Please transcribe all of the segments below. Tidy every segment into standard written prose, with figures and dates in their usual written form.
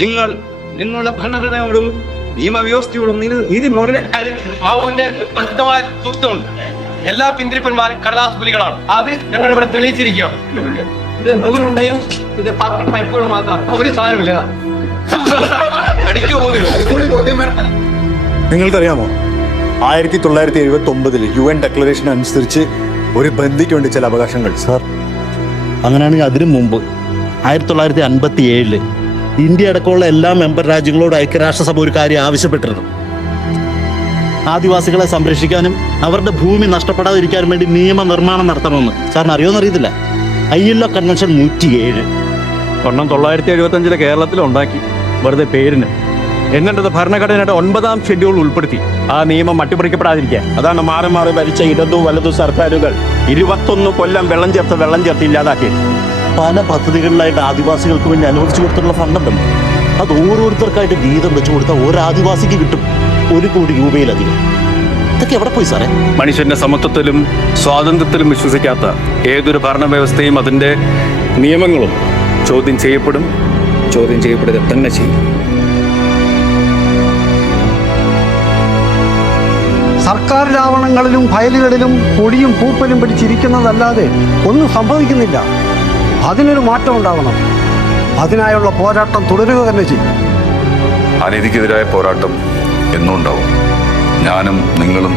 നിങ്ങൾ നിങ്ങളുടെ ഭരണഘടനയോടും നിയമവ്യവസ്ഥയോടും നീതി വ്യക്തമായ സൂത്രമുണ്ട്. എല്ലാ പിന്തിരിപ്പന്മാരും കടലാസ് പുലികളാണ്. അത് ഞങ്ങൾ ഇവിടെ തെളിയിച്ചിരിക്കുകയാണ്. ഇത് നൂറുണ്ടെയും ഇത് എപ്പോഴും മാത്രം ഒരു സാധനമില്ല. നിങ്ങൾക്കറിയാമോ 1979 UN ഡിക്ലറേഷൻ അനുസരിച്ച് ഒരു ബന്ദിക്ക് വേണ്ടി ചില അവകാശങ്ങൾ? സാർ, അങ്ങനെയാണെങ്കിൽ അതിനു മുമ്പ് 1957 ഇന്ത്യ അടക്കമുള്ള എല്ലാ മെമ്പർ രാജ്യങ്ങളോട് ഐക്യരാഷ്ട്രസഭ ഒരു കാര്യം ആവശ്യപ്പെട്ടിരുന്നു. ആദിവാസികളെ സംരക്ഷിക്കാനും അവരുടെ ഭൂമി നഷ്ടപ്പെടാതിരിക്കാനും വേണ്ടി നിയമനിർമ്മാണം നടത്തണമെന്ന്. സാറിന് അറിയുമെന്നറിയത്തില്ല. ILO കൺവെൻഷൻ 107 1975 കേരളത്തിലുണ്ടാക്കി, വെറുതെ പേരിന്. എന്നിട്ടത് ഭരണഘടനയുടെ 9ാം ഷെഡ്യൂൾ ഉൾപ്പെടുത്തി ആ നിയമം അട്ടിമറിക്കപ്പെടാതിരിക്കാൻ. അതാണ് മാറി മാറി ഭരിച്ച ഇടതു വലതു സർക്കാരുകൾ 21 കൊല്ലം വെള്ളം ചേർത്ത് ഇല്ലാതാക്കി. പല പദ്ധതികളിലായിട്ട് ആദിവാസികൾക്ക് വേണ്ടി അനുവദിച്ചു കൊടുത്തിട്ടുള്ള ഫണ്ടുണ്ട്. അത് ഓരോരുത്തർക്കായിട്ട് വീതം വെച്ചു കൊടുത്താൽ ഒരു ആദിവാസിക്ക് കിട്ടും 1 കോടി രൂപയിലധികം. ഇതൊക്കെ എവിടെ പോയി സാറേ? മനുഷ്യന്റെ സമത്വത്തിലും സ്വാതന്ത്ര്യത്തിലും വിശ്വസിക്കാത്ത ഏതൊരു ഭരണവ്യവസ്ഥയും അതിൻ്റെ നിയമങ്ങളും ചോദ്യം ചെയ്യപ്പെടും, ചോദ്യം ചെയ്യപ്പെടുക തന്നെ ചെയ്യും. സർക്കാർ രാവണങ്ങളിലും ഫയലുകളിലും പൊടിയും പൂപ്പലും പിടിച്ചിരിക്കുന്നതല്ലാതെ ഒന്നും സംഭവിക്കുന്നില്ല. അതിനൊരു മാറ്റം ഉണ്ടാവണം. അതിനായുള്ള പോരാട്ടം തുടരുക തന്നെ ചെയ്യും. അനീതിക്കെതിരായ പോരാട്ടം എന്നും ഉണ്ടാവും. ഞാനും നിങ്ങളും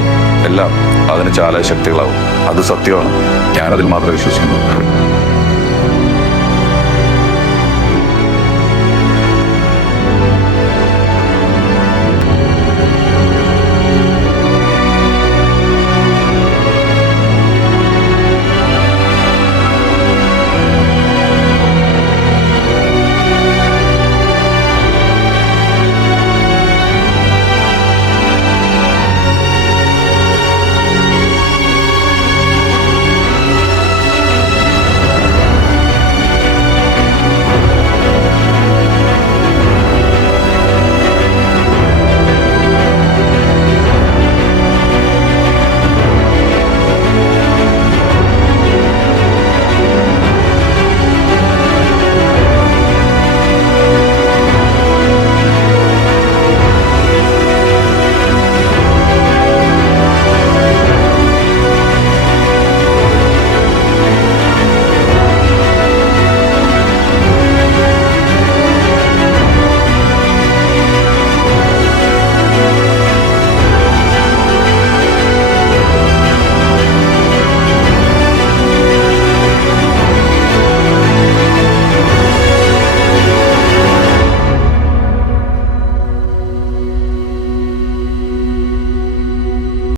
എല്ലാം അതിന് ചാലശക്തികളാവും. അത് സത്യമാണ്. ഞാനതിൽ മാത്രമേ വിശ്വസിക്കുന്നു.